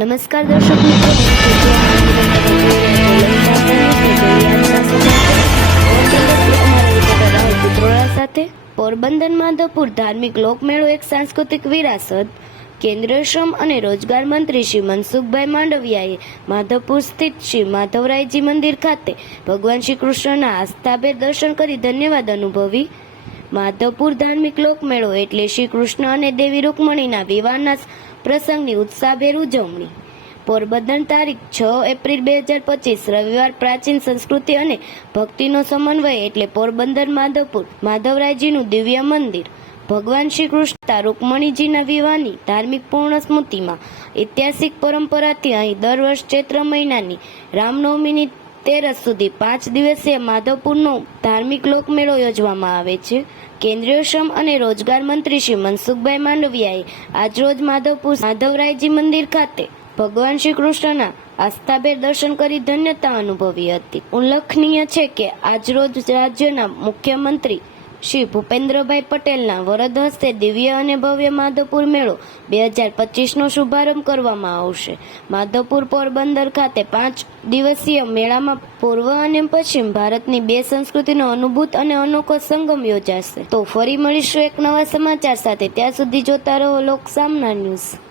નમસ્કાર દર્શક મિત્રો, સાથે પોરબંદર માધવપુર ધાર્મિક લોકમેળો એક સાંસ્કૃતિક વિરાસત. કેન્દ્રીય શ્રમ અને રોજગાર મંત્રી શ્રી મનસુખભાઈ માંડવિયાએ માધવપુર સ્થિત શ્રી માધવરાયજી મંદિર ખાતે ભગવાન શ્રી કૃષ્ણના આસ્થાભેર દર્શન કરી ધન્યવાદ અનુભવી. માધવપુર ધાર્મિક લોકમેળો એટલે શ્રી કૃષ્ણ અને દેવી રૂકમણીના વિવાહના પ્રસંગની ઉત્સાહભેર ઉજવણી. પોરબંદર તારીખ 6 એપ્રિલ 2025 રવિવાર. પ્રાચીન સંસ્કૃતિ અને ભક્તિનો સમન્વય એટલે પોરબંદર માધવપુર માધવરાયજીનું દિવ્ય મંદિર. ભગવાન શ્રી કૃષ્ણ રૂકમણીજીના વિવાહની ધાર્મિક પૂર્ણ સ્મૃતિમાં ઐતિહાસિક પરંપરાથી અહીં દર વર્ષ ચૈત્ર મહિનાની રામનવમીની 13 સુધી 5 દિવસીય માધવપુરનો ધાર્મિક લોકમેળો યોજવામાં આવે છે. કેન્દ્રીય શ્રમ અને રોજગાર મંત્રી શ્રી મનસુખભાઈ માંડવિયાએ આજરોજ માધવપુર માધવરાયજી મંદિર ખાતે ભગવાન શ્રી કૃષ્ણના આસ્થાભેર દર્શન કરી ધન્યતા અનુભવી હતી. ઉલ્લેખનીય છે કે આજરોજ રાજ્યના મુખ્યમંત્રી શ્રી ભૂપેન્દ્રભાઈ પટેલના વરદ હસ્તે દિવ્ય અને ભવ્ય માધવપુર મેળો 2025નો શુભારંભ કરવામાં આવશે. માધવપુર પોરબંદર ખાતે 5 દિવસીય મેળામાં પૂર્વ અને પશ્ચિમ ભારતની 2 સંસ્કૃતિનો અનુભૂત અને અનોખો સંગમ યોજાશે. તો ફરી મળીશું એક નવા સમાચાર સાથે. ત્યાં સુધી જોતા રહો લોક સામના ન્યૂઝ.